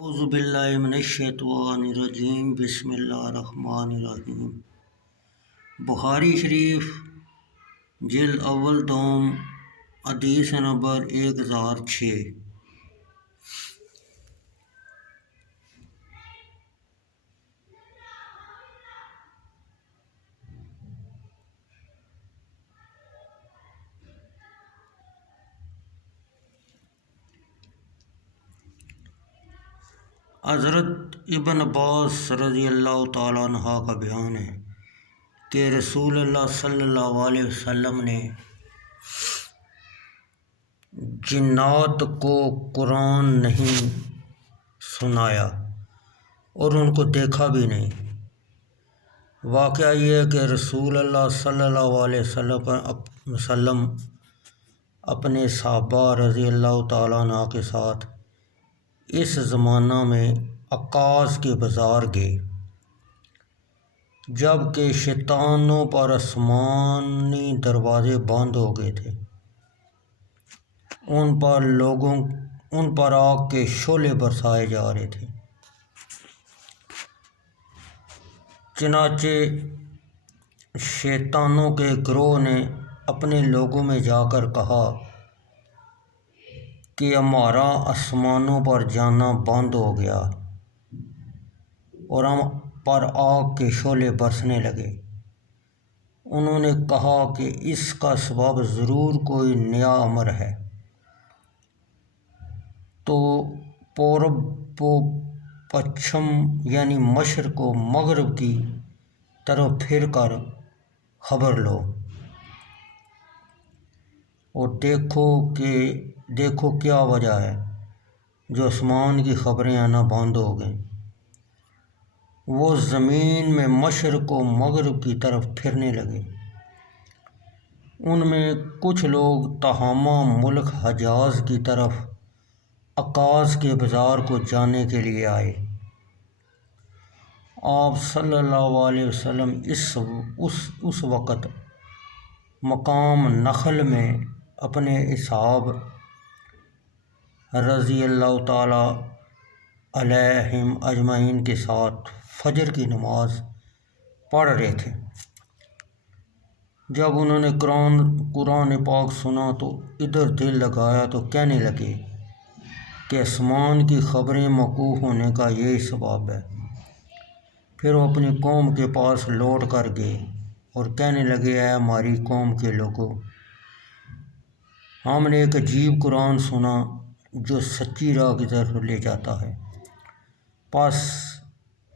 اعوذ باللہ من الشیطان الرجیم بسم اللہ الرحمن الرحیم۔ بخاری شریف جلد اول دوم حدیث نمبر 1006۔ حضرت ابن عباس رضی اللہ تعالیٰ عنہ کا بیان ہے کہ رسول اللہ صلی اللہ علیہ وسلم نے جنات کو قرآن نہیں سنایا اور ان کو دیکھا بھی نہیں۔ واقعہ یہ ہے کہ رسول اللہ صلی اللہ علیہ وسلم اپنے صحابہ رضی اللہ تعالیٰ عنہ کے ساتھ اس زمانہ میں عکاظ کے بازار گئے، جب کہ شیطانوں پر آسمانی دروازے بند ہو گئے تھے۔ ان پر آگ کے شعلے برسائے جا رہے تھے۔ چنانچہ شیطانوں کے گروہ نے اپنے لوگوں میں جا کر کہا کہ ہمارا آسمانوں پر جانا بند ہو گیا اور ہم پر آگ کے شعلے برسنے لگے۔ انہوں نے کہا کہ اس کا سبب ضرور کوئی نیا امر ہے، تو پورب و پچھم یعنی مشرق و مغرب کی طرف پھر کر خبر لو اور دیکھو کیا وجہ ہے جو آسمان کی خبریں آنا بند ہو گئیں۔ وہ زمین میں مشرق و مغرب کی طرف پھرنے لگے۔ ان میں کچھ لوگ تہامہ ملک حجاز کی طرف عکاظ کے بازار کو جانے کے لیے آئے۔ آپ صلی اللہ علیہ وسلم اس وقت مقام نخل میں اپنے اصحاب رضی اللہ تعالیٰ علیہم اجمعین کے ساتھ فجر کی نماز پڑھ رہے تھے۔ جب انہوں نے قرآن پاک سنا تو ادھر دل لگایا تو کہنے لگے کہ آسمان کی خبریں موقوف ہونے کا یہی سبب ہے۔ پھر وہ اپنی قوم کے پاس لوٹ کر گئے اور کہنے لگے، اے ہماری قوم کے لوگوں، ہم نے ایک عجیب قرآن سنا جو سچی راہ کی طرف لے جاتا ہے، پس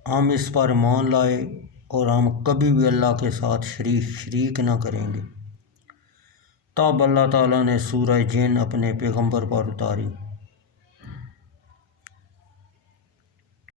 ہم اس پر ایمان لائے اور ہم کبھی بھی اللہ کے ساتھ شریک نہ کریں گے۔ تب اللہ تعالیٰ نے سورہ جن اپنے پیغمبر پر اتاری۔